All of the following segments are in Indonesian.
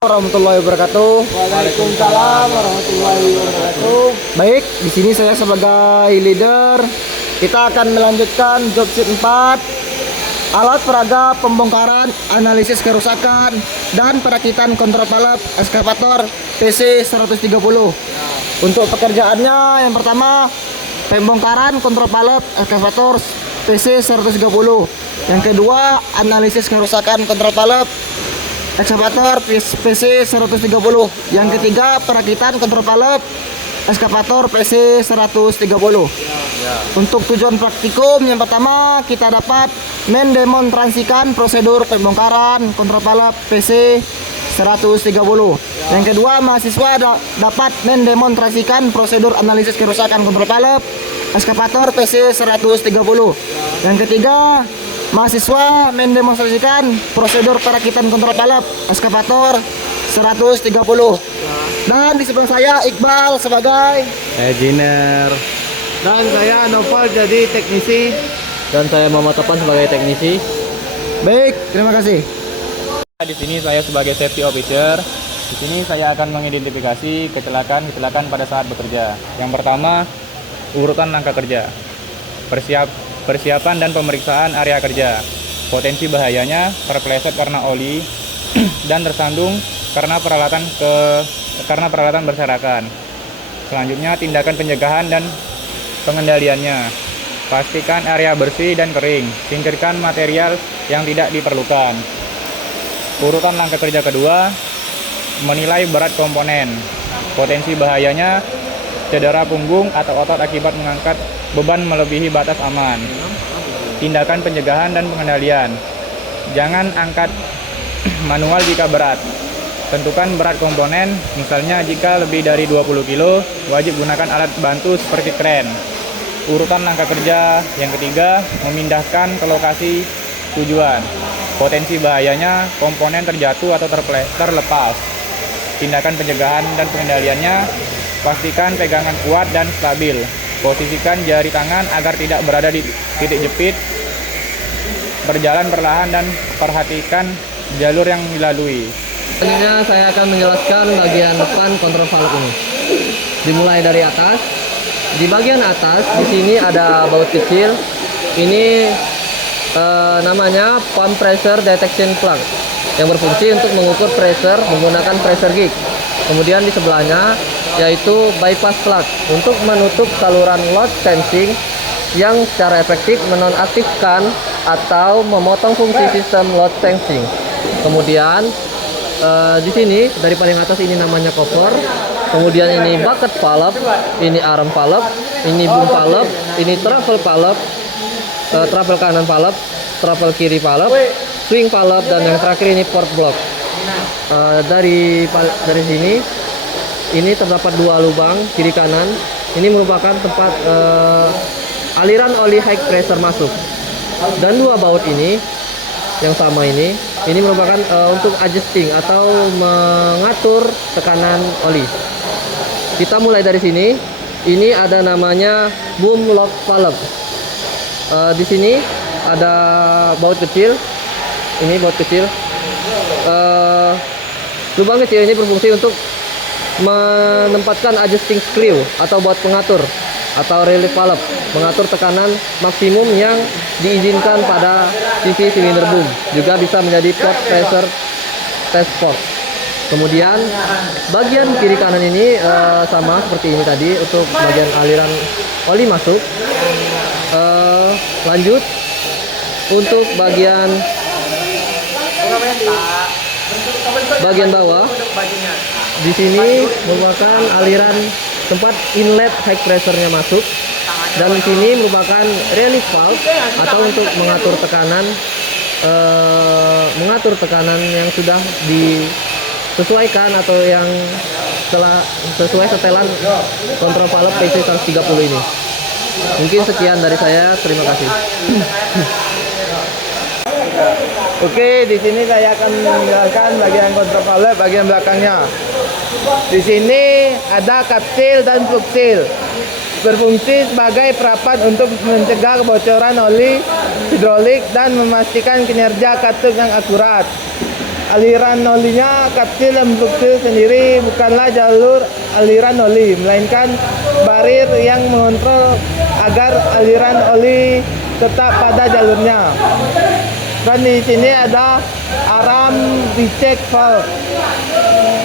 Warahmatullahi wabarakatuh. Waalaikumsalam warahmatullahi wabarakatuh. Baik, di sini saya sebagai leader. Kita akan melanjutkan job sheet 4. Alat peraga pembongkaran, analisis kerusakan, dan perakitan kontrol valve ekskavator PC 130. Untuk pekerjaannya yang pertama, pembongkaran kontrol valve ekskavator PC 130. Yang kedua, analisis kerusakan kontrol valve ekskavator PC 130. Yang ketiga, perakitan kontrol valve ekskavator PC 130. Untuk tujuan praktikum yang pertama, kita dapat mendemonstrasikan prosedur pembongkaran kontrol valve PC 130. Yang kedua, mahasiswa dapat mendemonstrasikan prosedur analisis kerusakan kontrol valve ekskavator PC 130. Yang ketiga, mahasiswa mendemonstrasikan prosedur perakitan kontrol valve ekskavator 130. Dan di sebelah saya Iqbal sebagai engineer, Dan saya Novel jadi teknisi. dan saya Muhammad Topan sebagai teknisi. baik, terima kasih. Di sini saya sebagai safety officer. Di sini saya akan mengidentifikasi kecelakaan pada saat bekerja. Yang pertama, urutan langkah kerja, persiapan dan pemeriksaan area kerja, potensi bahayanya, terpeleset karena oli dan tersandung karena peralatan berserakan. Selanjutnya, tindakan pencegahan dan pengendaliannya. Pastikan area bersih dan kering. Singkirkan material yang tidak diperlukan. Urutan langkah kerja kedua, menilai berat komponen. Potensi bahayanya, cedera punggung atau otot akibat mengangkat beban melebihi batas aman. Tindakan pencegahan dan pengendalian. Jangan angkat manual jika berat. Tentukan berat komponen, misalnya jika lebih dari 20 kg, wajib gunakan alat bantu seperti kren. Urutan langkah kerja yang ketiga, memindahkan ke lokasi tujuan. Potensi bahayanya, komponen terjatuh atau terlepas. Tindakan pencegahan dan pengendaliannya, pastikan pegangan kuat dan stabil. Posisikan jari tangan agar tidak berada di titik jepit. Berjalan perlahan dan perhatikan jalur yang dilalui. Selanjutnya saya akan menjelaskan bagian depan kontrol valve ini. Dimulai dari atas. Di bagian atas di sini ada baut kecil. Ini namanya pump pressure detection plug yang berfungsi untuk mengukur pressure menggunakan pressure gauge. Kemudian di sebelahnya yaitu bypass plug untuk menutup saluran load sensing yang secara efektif menonaktifkan atau memotong fungsi sistem load sensing. Kemudian di sini dari paling atas ini namanya cover. Kemudian ini bucket valve, ini arm valve, ini boom valve, ini travel valve, travel kanan valve, travel kiri valve, swing valve, dan yang terakhir ini port block. Dari sini ini terdapat dua lubang kiri kanan. Ini merupakan tempat aliran oli high pressure masuk. Dan dua baut ini yang sama ini merupakan untuk adjusting atau mengatur tekanan oli. Kita mulai dari sini. Ini ada namanya boom lock valve. Di sini ada baut kecil. Ini baut kecil. Lubang kecil ini berfungsi untuk menempatkan adjusting screw atau baut pengatur atau relief valve, mengatur tekanan maksimum yang diizinkan pada sisi silinder boom. Juga bisa menjadi port pressure test port. Kemudian bagian kiri kanan ini sama seperti ini tadi untuk bagian aliran oli masuk. Lanjut untuk bagian bawah. Di sini merupakan aliran tempat inlet high pressure-nya masuk, dan di sini merupakan relief valve atau untuk mengatur tekanan yang sudah disesuaikan atau yang telah sesuai setelan kontrol valve PC 130 ini. Mungkin sekian dari saya, terima kasih. Oke, di sini saya akan menjelaskan bagian kontrol valve bagian belakangnya. Di sini ada kapsil dan fluksil. Berfungsi sebagai perapat untuk mencegah kebocoran oli hidrolik dan memastikan kinerja katup yang akurat. Aliran olinya kecil dan berfungsi sendiri, bukanlah jalur aliran oli, melainkan barir yang mengontrol agar aliran oli tetap pada jalurnya. Dan di sini ada arm recheck valve,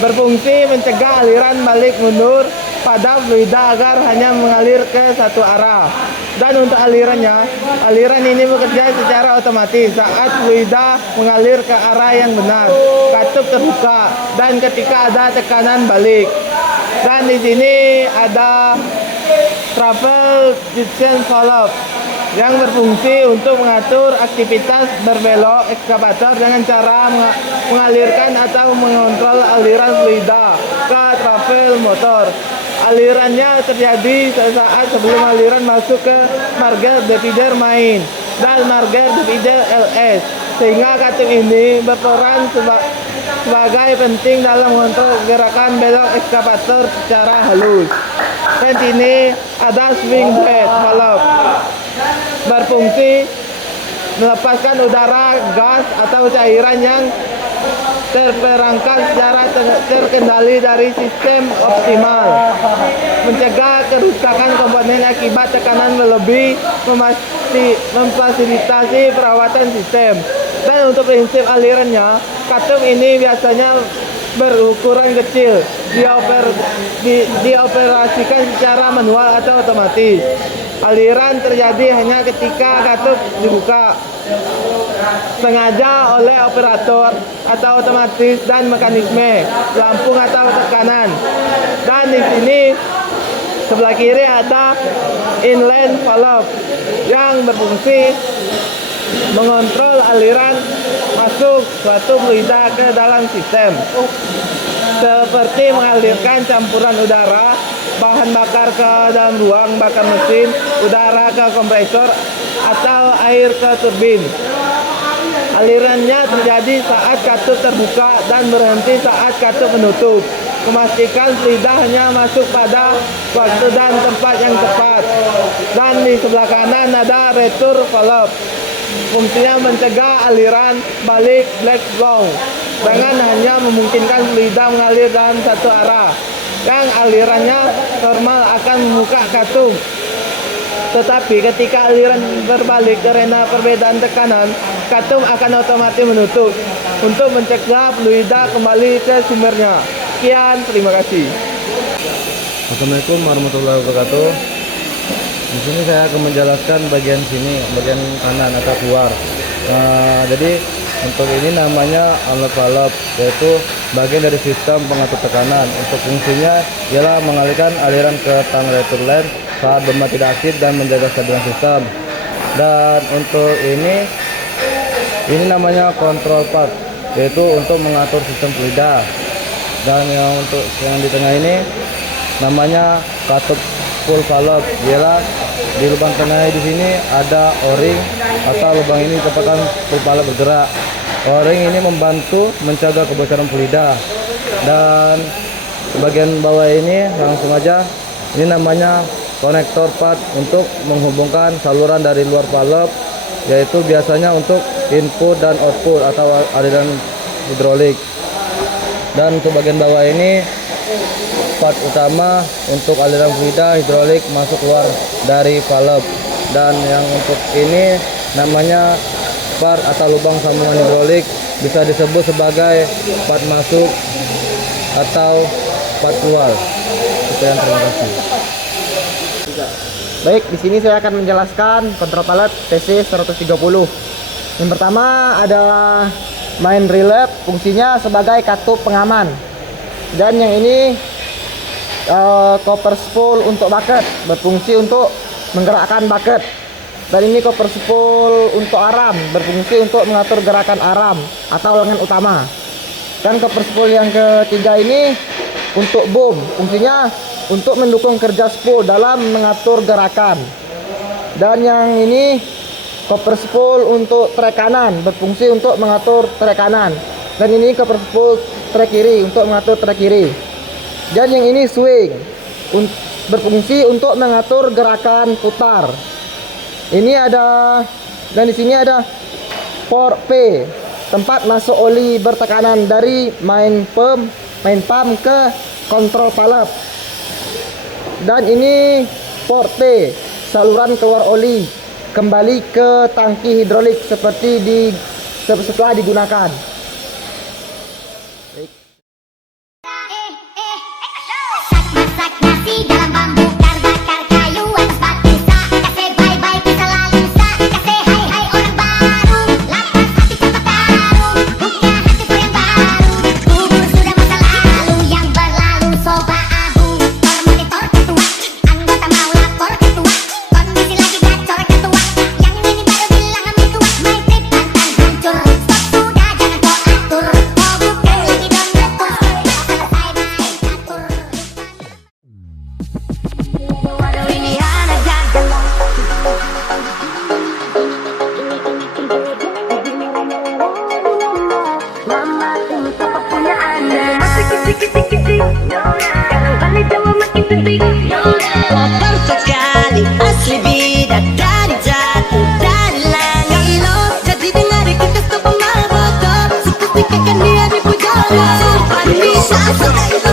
berfungsi mencegah aliran balik mundur pada fluida agar hanya mengalir ke satu arah. Dan untuk aliran ini bekerja secara otomatis saat fluida mengalir ke arah yang benar. Katup terbuka dan ketika ada tekanan balik. Dan di sini ada travel junction valve yang berfungsi untuk mengatur aktivitas berbelok ekskavator dengan cara mengalirkan atau mengontrol aliran fluida ke travel motor. Alirannya terjadi saat sebelum aliran masuk ke marger divider main dan marger divider LS, sehingga katup ini berperan sebagai penting dalam mengontrol gerakan belok ekskavator secara halus. Dan ini ada swing blade valve, berfungsi melepaskan udara, gas atau cairan yang terperangkap secara terkendali dari sistem optimal, mencegah kerusakan komponen akibat tekanan berlebih, memfasilitasi perawatan sistem. Dan untuk prinsip alirannya, katup ini biasanya berukuran kecil, dioperasikan secara manual atau otomatis. Aliran terjadi hanya ketika katup dibuka sengaja oleh operator atau otomatis dan mekanisme pelampung atau tekanan. Dan di sini sebelah kiri ada inline valve yang berfungsi mengontrol aliran masuk suatu fluida ke dalam sistem, seperti mengalirkan campuran udara, bahan bakar ke dalam ruang bakar mesin, udara ke kompresor, atau air ke turbin. Alirannya terjadi saat katup terbuka dan berhenti saat katup menutup. Memastikan fluida hanya masuk pada waktu dan tempat yang tepat. Dan di sebelah kanan ada return valve. Fungsinya mencegah aliran balik black flow dengan hanya memungkinkan fluida mengalir dalam satu arah. Yang alirannya normal akan membuka katup. Tetapi ketika aliran berbalik karena perbedaan tekanan, katup akan otomatis menutup untuk mencegah fluida kembali ke sumbernya. Sekian, terima kasih. Assalamualaikum warahmatullahi wabarakatuh. Di sini saya akan menjelaskan bagian sini, bagian kanan atau keluar. Jadi untuk ini namanya outlet valve, yaitu bagian dari sistem pengatur tekanan. Untuk fungsinya ialah mengalirkan aliran ke tang return line saat bomba tidak aktif dan menjaga stabilitas sistem. Dan untuk ini namanya control part, yaitu untuk mengatur sistem fluida. Dan yang untuk yang di tengah ini namanya katup full valve, ialah di lubang tengah di sini ada O-ring atau lubang ini merupakan full valve bergerak. O-ring ini membantu mencegah kebocoran fluida. Dan bagian bawah ini langsung aja, ini namanya konektor part untuk menghubungkan saluran dari luar valve, yaitu biasanya untuk input dan output atau aliran hidrolik. Dan untuk bagian bawah ini part utama untuk aliran fluida hidrolik masuk keluar dari valve. Dan yang untuk ini namanya part atau lubang sambungan hidrolik, bisa disebut sebagai part masuk atau part keluar. Sekian, terima kasih. Baik, di sini saya akan menjelaskan kontrol palet TC130. Yang pertama ada main relay, fungsinya sebagai katup pengaman. Dan yang ini copper spool untuk bucket, berfungsi untuk menggerakkan bucket. Dan ini copper spool untuk aram, berfungsi untuk mengatur gerakan aram atau lengan utama. Dan copper spool yang ketiga ini untuk boom, fungsinya untuk mendukung kerja spool dalam mengatur gerakan. Dan yang ini copper spool untuk trek kanan, berfungsi untuk mengatur trek kanan. Dan ini copper spool trek kiri untuk mengatur trek kiri. Dan yang ini swing, berfungsi untuk mengatur gerakan putar. Ini ada, dan di sini ada 4P, tempat masuk oli bertekanan dari main pump ke kontrol valve. Dan ini port P, saluran keluar oli kembali ke tangki hidrolik setelah digunakan. Masak nasi dalam bambu, bakar kayu atas batu bisa. Kasih bye-bye kita lalu sa. Kasih hai-hai orang baru. Lapas hati cepat taruh. Buka hati yang baru. Kubur sudah masa lalu yang berlalu. Soba abu, monitor ketua. Anggota mau lapor ketua. Kondisi lagi gacor ketua. Yang ini baru bilang kami tua. My trip akan hancur. Stop sudah jangan kau atur. Mau buka lagi dan lepas. Selesai masih atur. Waduh ini anak jagal. Mama untuk kepunyaannya. Masih kisi-kisi-kisi. Jangan balik jauh makin titik. Oh perfect sekali, asli bidadari jatuh dari langit. Lo jadi dengar kita stop mabok. Suka pikirkan dia di pujara. Sumpah bisa sudah itu